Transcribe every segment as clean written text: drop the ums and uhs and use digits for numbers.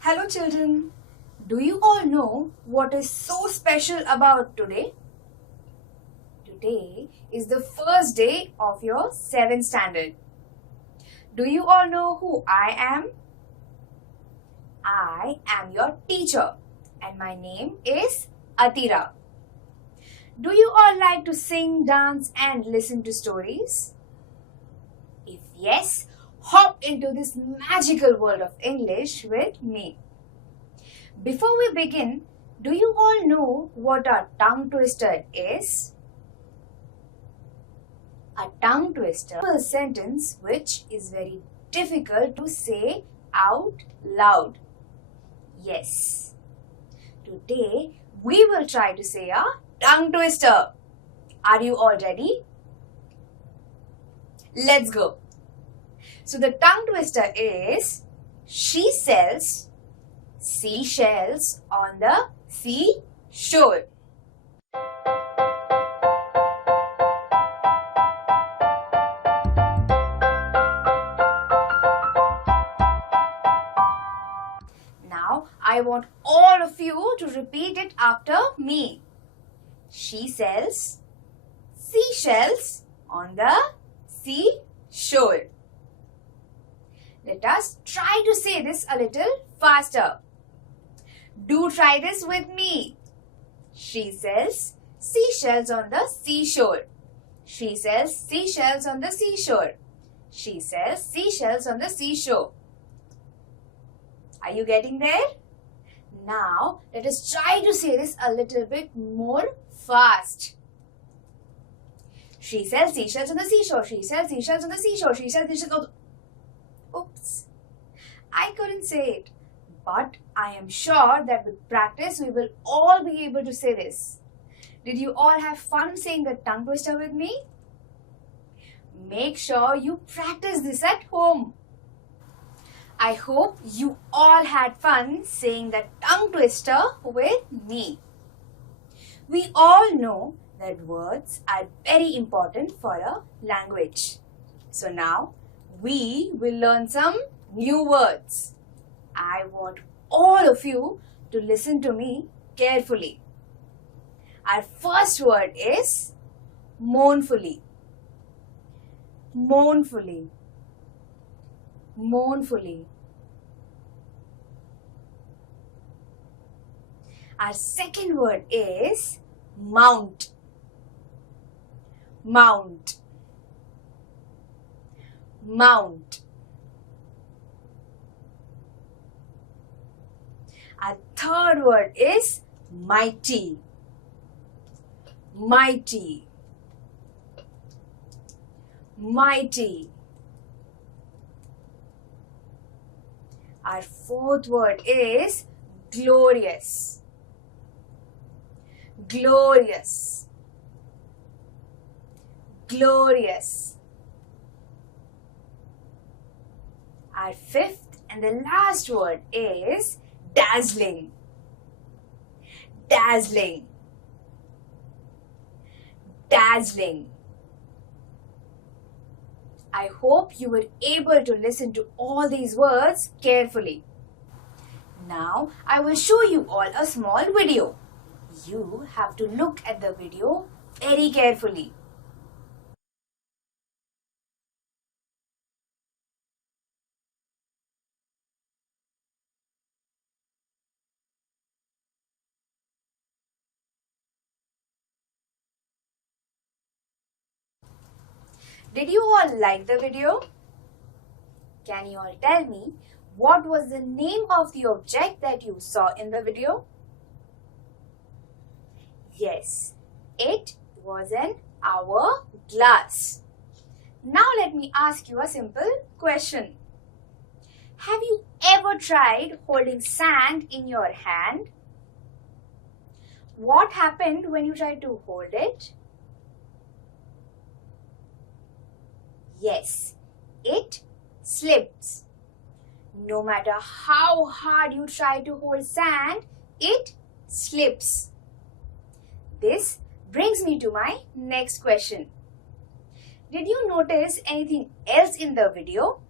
Hello children, do you all know what is so special about today? Today is the first day of your 7th standard. Do you all know who I am? I am your teacher and my name is Atira. Do you all like to sing, dance and listen to stories? If yes, hop into this magical world of English with me. Before we begin, do you all know what a tongue twister is? A tongue twister is a sentence which is very difficult to say out loud. Yes. Today we will try to say a tongue twister. Are you all ready? Let's go. So the tongue twister is, she sells seashells on the seashore. Now I want all of you to repeat it after me. She sells seashells on the seashore. Let us try to say this a little faster. Do try this with me. She sells seashells on the seashore. She sells seashells on the seashore. She sells seashells on the seashore. Are you getting there? Now, let us try to say this a little bit more fast. She sells seashells on the seashore. She sells seashells on the seashore. She sells seashells on the... Oops, I couldn't say it. But I am sure that with practice, we will all be able to say this. Did you all have fun saying the tongue twister with me? Make sure you practice this at home. I hope you all had fun saying the tongue twister with me. We all know that words are very important for a language. So now, we will learn some new words. I want all of you to listen to me carefully. Our first word is mournfully. Mournfully. Mournfully. Our second word is mount. Mount. Mount. Our third word is mighty. Mighty. Mighty. Our fourth word is glorious. Glorious. Glorious. Our fifth and the last word is dazzling. Dazzling. Dazzling. I hope you were able to listen to all these words carefully. Now I will show you all a small video. You have to look at the video very carefully. Did you all like the video? Can you all tell me what was the name of the object that you saw in the video? Yes, it was an hourglass. Now let me ask you a simple question. Have you ever tried holding sand in your hand? What happened when you tried to hold it? Yes, it slips. No matter how hard you try to hold sand, it slips. This brings me to my next question. Did you notice anything else in the video?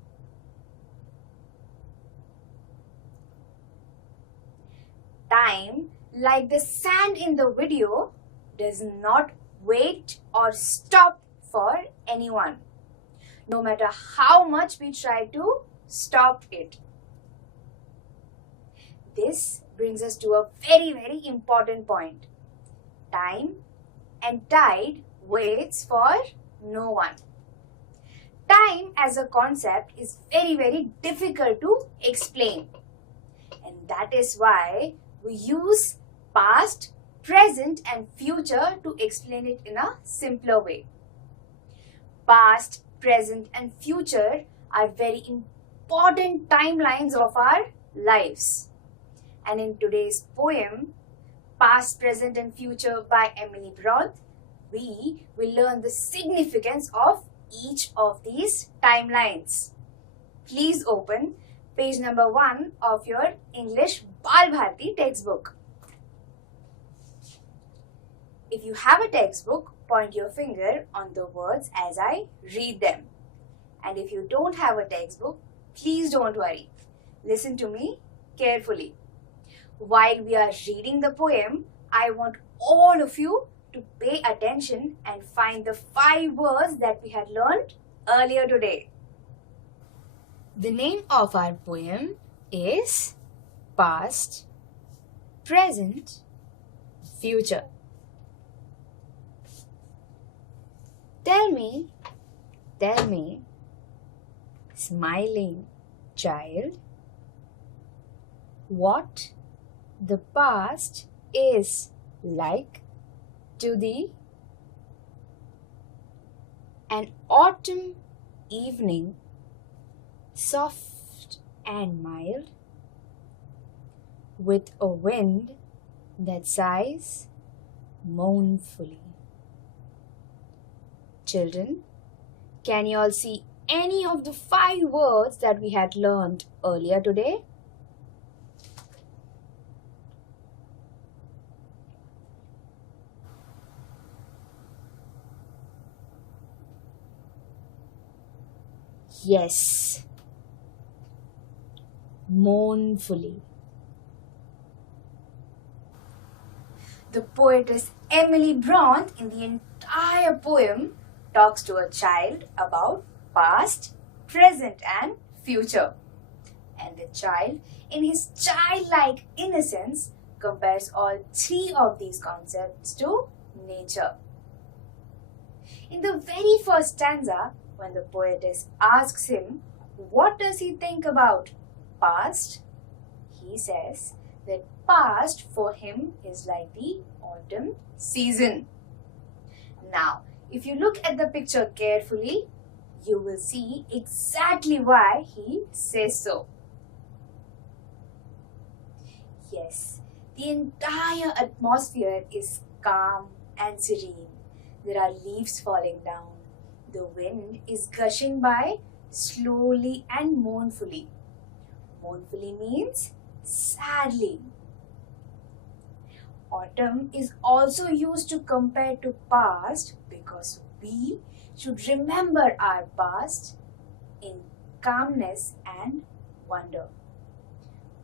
Time, like the sand in the video, does not wait or stop for anyone, no matter how much we try to stop it. This brings us to a very important point. Time and tide waits for no one. Time as a concept is very difficult to explain, and that is why we use past, present and future to explain it in a simpler way. Past, present and future are very important timelines of our lives. And in today's poem, Past, Present and Future by Emily Bront, we will learn the significance of each of these timelines. Please open page number 1 of your English Bal Bharati textbook. If you have a textbook, point your finger on the words as I read them. And if you don't have a textbook, please don't worry. Listen to me carefully. While we are reading the poem, I want all of you to pay attention and find the 5 words that we had learned earlier today. The name of our poem is Past, Present, Future. Tell me, smiling child, what the past is like to thee. An autumn evening, soft and mild, with a wind that sighs mournfully. Children, can you all see any of the 5 words that we had learned earlier today? Yes, mournfully. The poetess Emily Bront in the entire poem talks to a child about past, present and future. And the child, in his childlike innocence, compares all 3 of these concepts to nature. In the very first stanza, when the poetess asks him, what does he think about past? He says that past for him is like the autumn season. Now, if you look at the picture carefully, you will see exactly why he says so. Yes, the entire atmosphere is calm and serene. There are leaves falling down. The wind is gushing by slowly and mournfully. Mournfully means sadly. Autumn is also used to compare to past because we should remember our past in calmness and wonder.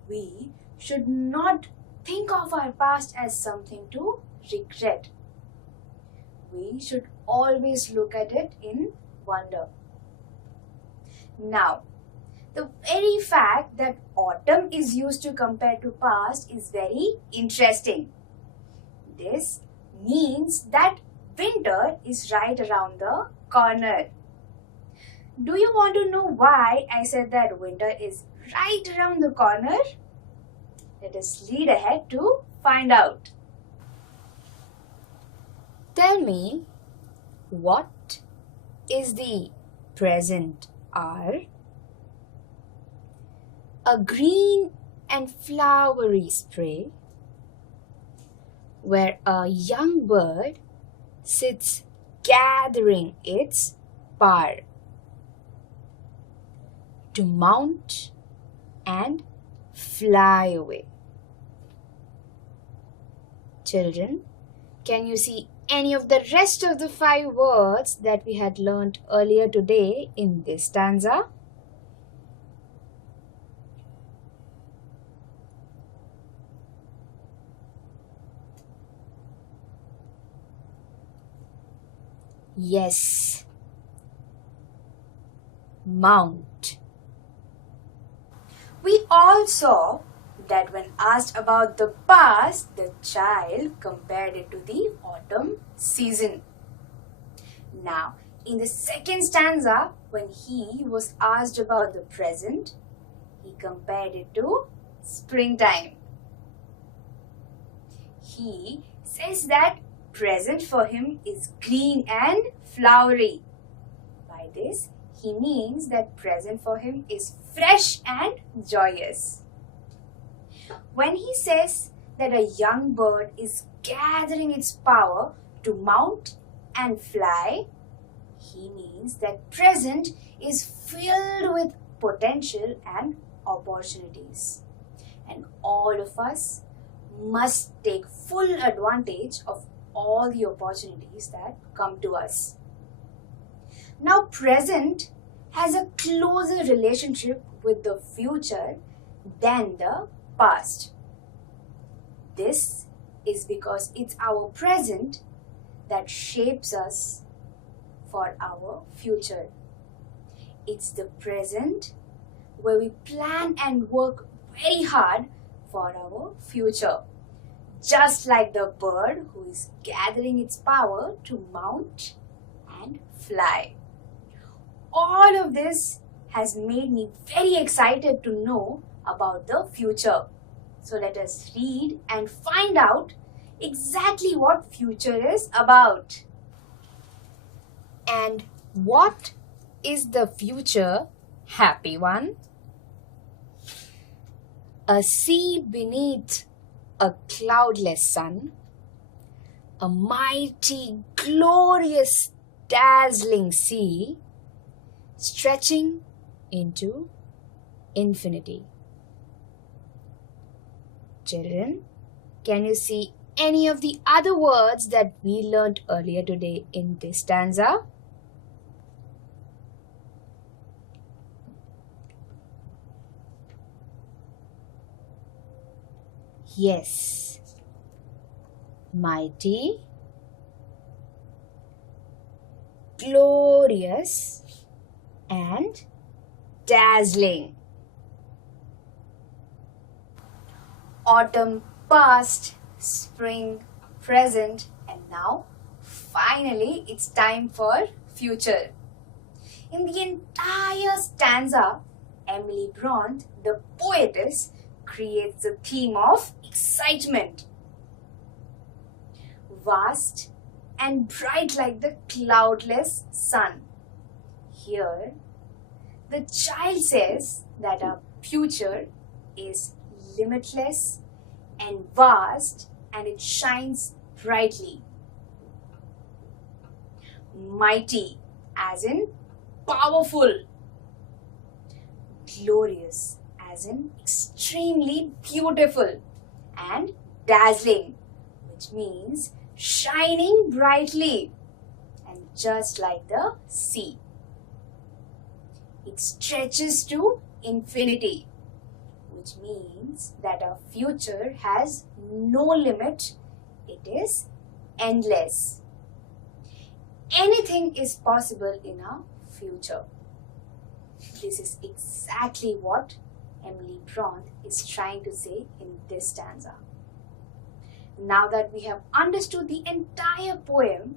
We should not think of our past as something to regret. We should always look at it in wonder. Now, the very fact that autumn is used to compare to past is very interesting. This means that winter is right around the corner. Do you want to know why I said that winter is right around the corner? Let us lead ahead to find out. Tell me, what is the present hour? A green and flowery spray where a young bird sits gathering its power. to mount and fly away. Children, can you see any of the rest of the 5 words that we had learnt earlier today in this stanza? Yes. Mount. We all saw that when asked about the past, the child compared it to the autumn season. Now, in the second stanza, when he was asked about the present, he compared it to springtime. He says that present for him is green and flowery. By this, he means that present for him is fresh and joyous. When he says that a young bird is gathering its power to mount and fly, he means that present is filled with potential and opportunities. And all of us must take full advantage of all the opportunities that come to us. Now, present has a closer relationship with the future than the past. This is because it's our present that shapes us for our future. It's the present where we plan and work very hard for our future. Just like the bird who is gathering its power to mount and fly. All of this has made me very excited to know about the future. So let us read and find out exactly what future is about. And what is the future, happy one? A sea beneath a cloudless sun, a mighty, glorious, dazzling sea stretching into infinity. Children, can you see any of the other words that we learned earlier today in this stanza? Yes. Mighty, glorious, and dazzling. Autumn past, spring present, and now finally it's time for future. In the entire stanza, Emily Bront, the poetess, creates a theme of excitement. Vast and bright like the cloudless sun. Here, the child says that our future is limitless and vast and it shines brightly. Mighty as in powerful. Glorious as in extremely beautiful. And dazzling, which means shining brightly. And just like the sea, it stretches to infinity, which means that our future has no limit. It is endless. Anything is possible in our future. This is exactly what Emily Bront is trying to say in this stanza. Now that we have understood the entire poem,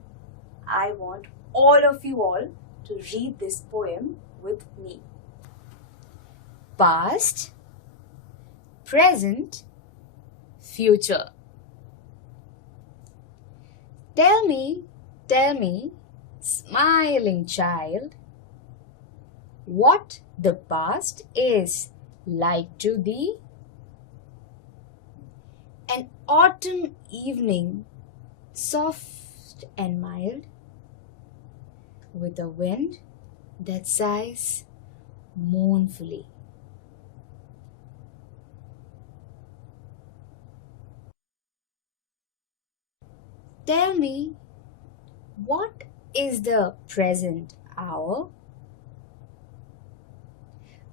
I want all of you all to read this poem with me. Past, present, future. Tell me, smiling child, what the past is like to thee. An autumn evening, soft and mild, with a wind that sighs mournfully. Tell me, what is the present hour?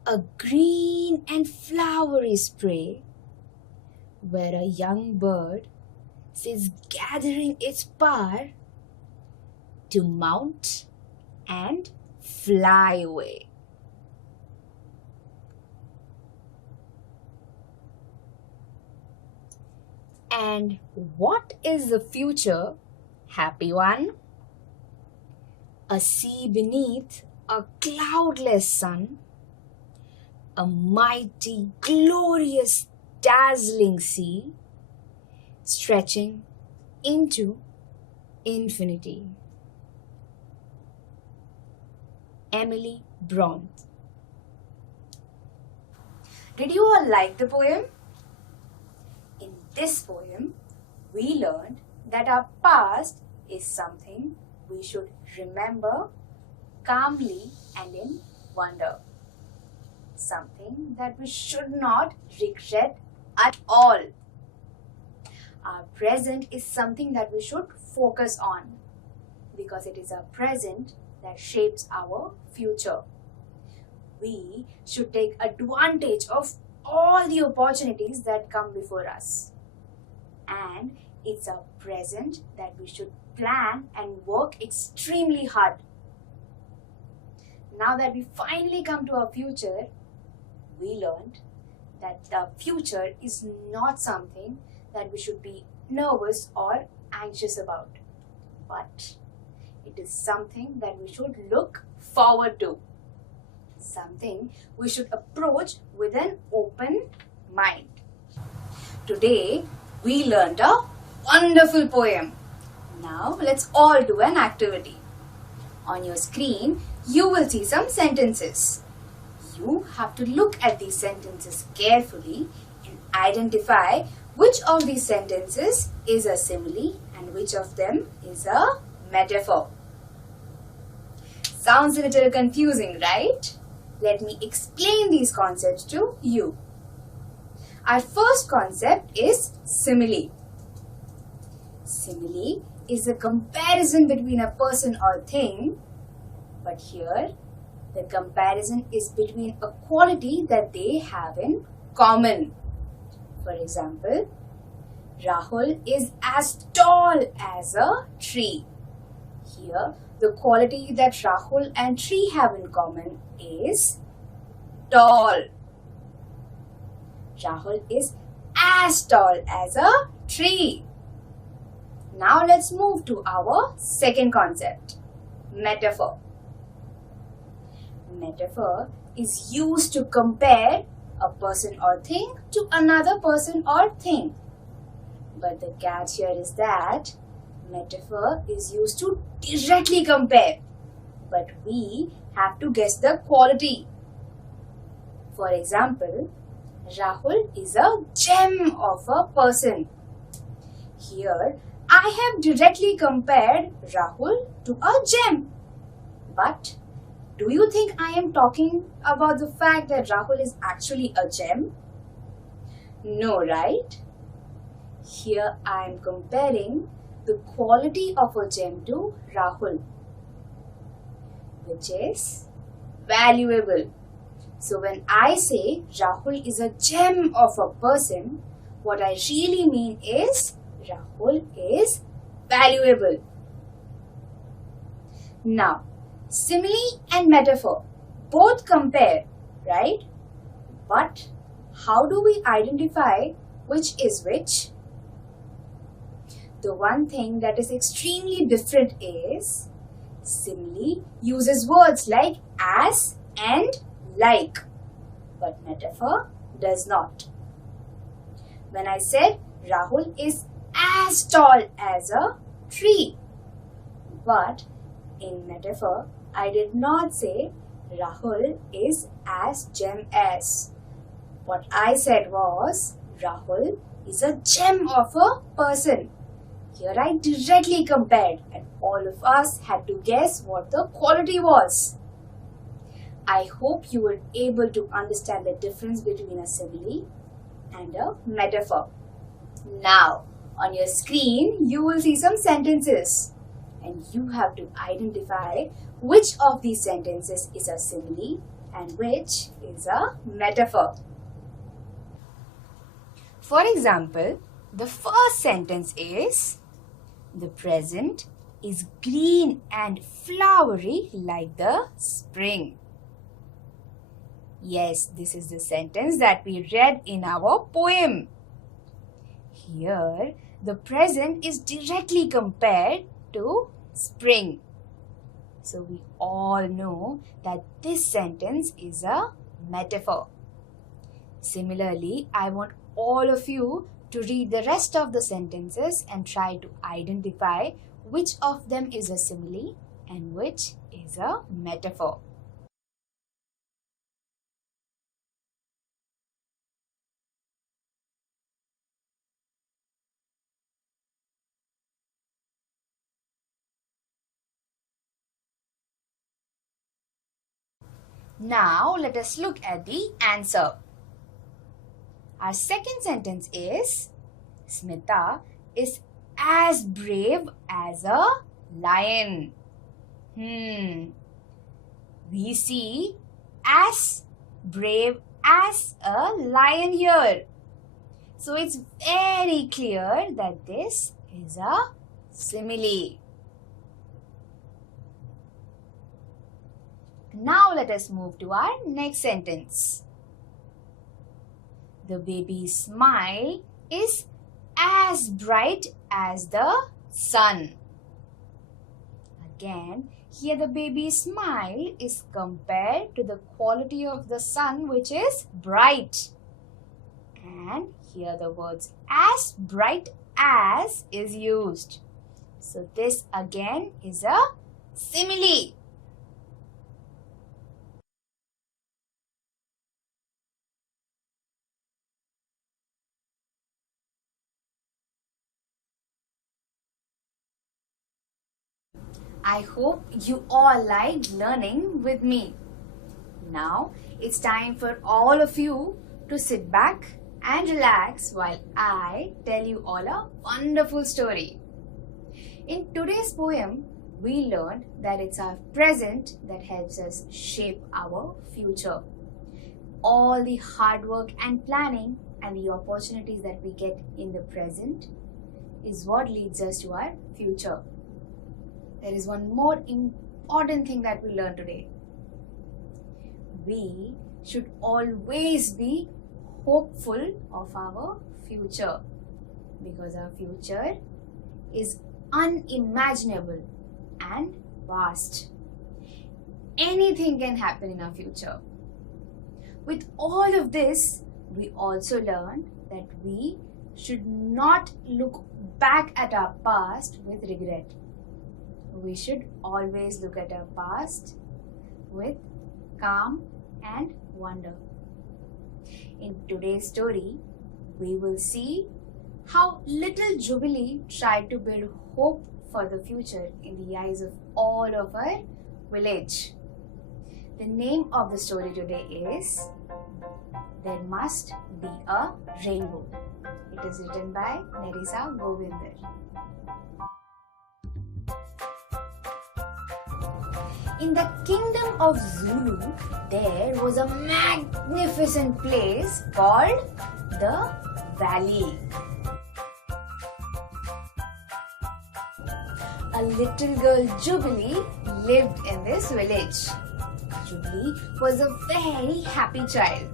A green and flowery spray where a young bird sits gathering its power to mount and fly away. And what is the future, happy one? A sea beneath a cloudless sun, a mighty, glorious, dazzling sea, stretching into infinity. Emily Bront. Did you all like the poem? In this poem, we learned that our past is something we should remember calmly and in wonder. Something that we should not regret at all. Our present is something that we should focus on because it is our present that shapes our future. We should take advantage of all the opportunities that come before us. And it's our present that we should plan and work extremely hard. Now that we finally come to our future, we learned that the future is not something that we should be nervous or anxious about, but it is something that we should look forward to, something we should approach with an open mind. Today, we learned a wonderful poem. Now, let's all do an activity. On your screen, you will see some sentences. You have to look at these sentences carefully and identify which of these sentences is a simile and which of them is a metaphor. Sounds a little confusing, right? Let me explain these concepts to you. Our first concept is simile. Simile is a comparison between a person or thing, but here the comparison is between a quality that they have in common. For example, Rahul is as tall as a tree. Here, the quality that Rahul and tree have in common is tall. Rahul is as tall as a tree. Now let's move to our second concept, metaphor. Metaphor is used to compare a person or thing to another person or thing. But the catch here is that metaphor is used to directly compare, but we have to guess the quality. For example, Rahul is a gem of a person. Here, I have directly compared Rahul to a gem. But do you think I am talking about the fact that Rahul is actually a gem? No, right? Here I am comparing the quality of a gem to Rahul, which is valuable. So when I say Rahul is a gem of a person, what I really mean is Rahul is valuable. Now, simile and metaphor both compare, right? But how do we identify which is which? The one thing that is extremely different is simile uses words like as and like, but metaphor does not. When I said Rahul is as tall as a tree, but in metaphor I did not say Rahul is as gem as. What I said was Rahul is a gem of a person. Here I directly compared and all of us had to guess what the quality was. I hope you were able to understand the difference between a simile and a metaphor. Now, on your screen, you will see some sentences and you have to identify which of these sentences is a simile and which is a metaphor. For example, the first sentence is, the present is green and flowery like the spring. Yes, this is the sentence that we read in our poem. Here, the present is directly compared to spring. So we all know that this sentence is a metaphor. Similarly, I want all of you to read the rest of the sentences and try to identify which of them is a simile and which is a metaphor. Now let us look at the answer. Our second sentence is, Smita is as brave as a lion. We see as brave as a lion here. So it's very clear that this is a simile. Now let us move to our next sentence. The baby's smile is as bright as the sun. Again, here the baby's smile is compared to the quality of the sun, which is bright. And here the words as bright as is used. So this again is a simile. I hope you all liked learning with me. Now it's time for all of you to sit back and relax while I tell you all a wonderful story. In today's poem, we learned that it's our present that helps us shape our future. All the hard work and planning and the opportunities that we get in the present is what leads us to our future. There is one more important thing that we learned today. We should always be hopeful of our future because our future is unimaginable and vast. Anything can happen in our future. With all of this, we also learned that we should not look back at our past with regret. We should always look at our past with calm and wonder. In today's story, we will see how little Jubilee tried to build hope for the future in the eyes of all of her village. The name of the story today is There Must Be a Rainbow. It is written by Nerissa Govinder. In the kingdom of Zulu, there was a magnificent place called the Valley. A little girl, Jubilee, lived in this village. Jubilee was a very happy child.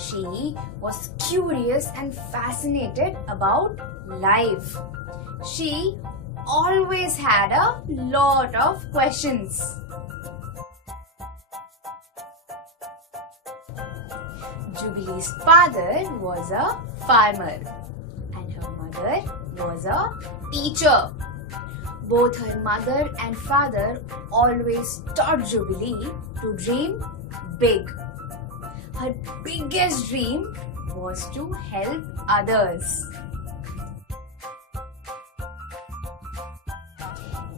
She was curious and fascinated about life. She always had a lot of questions. Jubilee's father was a farmer and her mother was a teacher. Both her mother and father always taught Jubilee to dream big. Her biggest dream was to help others.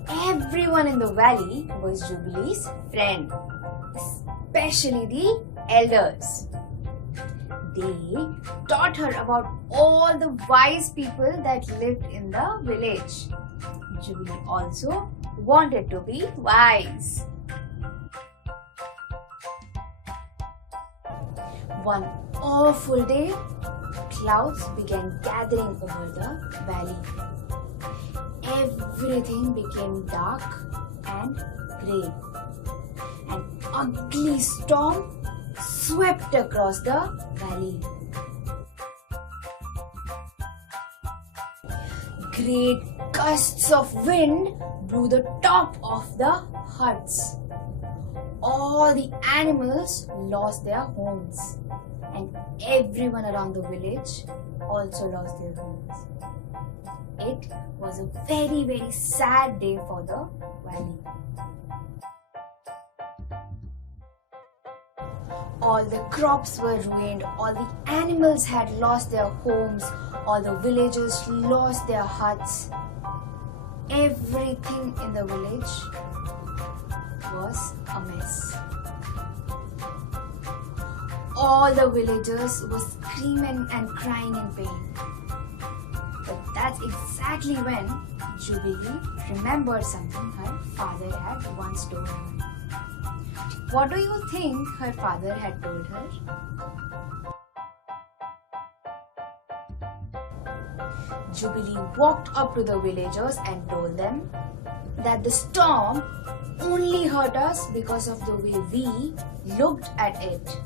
Everyone in the valley was Jubilee's friend, especially the elders. They taught her about all the wise people that lived in the village. Jubilee also wanted to be wise. One awful day, clouds began gathering over the valley. Everything became dark and grey. An ugly storm swept across the valley. Great gusts of wind blew the top of the huts. All the animals lost their homes, and everyone around the village also lost their homes. It was a very, very sad day for the valley. All the crops were ruined, all the animals had lost their homes, all the villagers lost their huts. Everything in the village was a mess. All the villagers were screaming and crying in pain. But that's exactly when Jubilee remembered something her father had once told her. What do you think her father had told her? Jubilee walked up to the villagers and told them that the storm only hurt us because of the way we looked at it.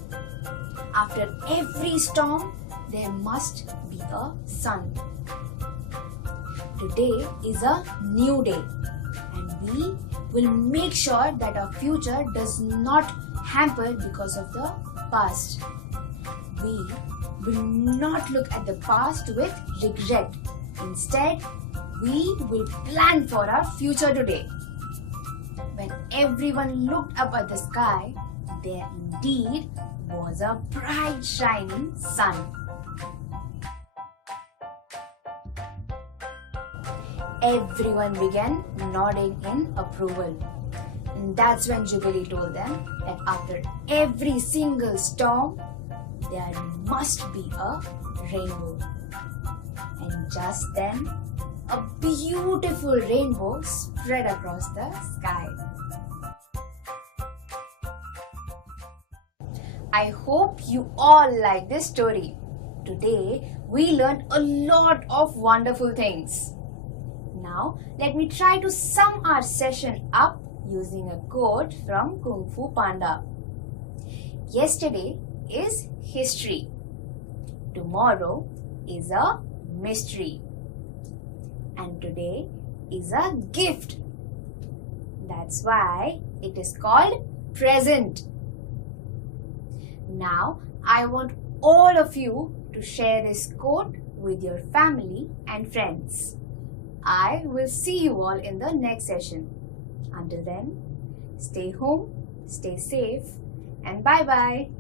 After every storm, there must be a sun. Today is a new day, and we will make sure that our future does not hamper because of the past. We will not look at the past with regret. Instead, we will plan for our future today. When everyone looked up at the sky, there indeed was a bright shining sun. Everyone began nodding in approval. And that's when Jubilee told them that after every single storm, there must be a rainbow. And just then, a beautiful rainbow spread across the sky. I hope you all like this story. Today, we learned a lot of wonderful things. Now, let me try to sum our session up using a quote from Kung Fu Panda. Yesterday is history. Tomorrow is a mystery. And today is a gift. That's why it is called present. Now, I want all of you to share this quote with your family and friends. I will see you all in the next session. Until then, stay home, stay safe, and bye-bye.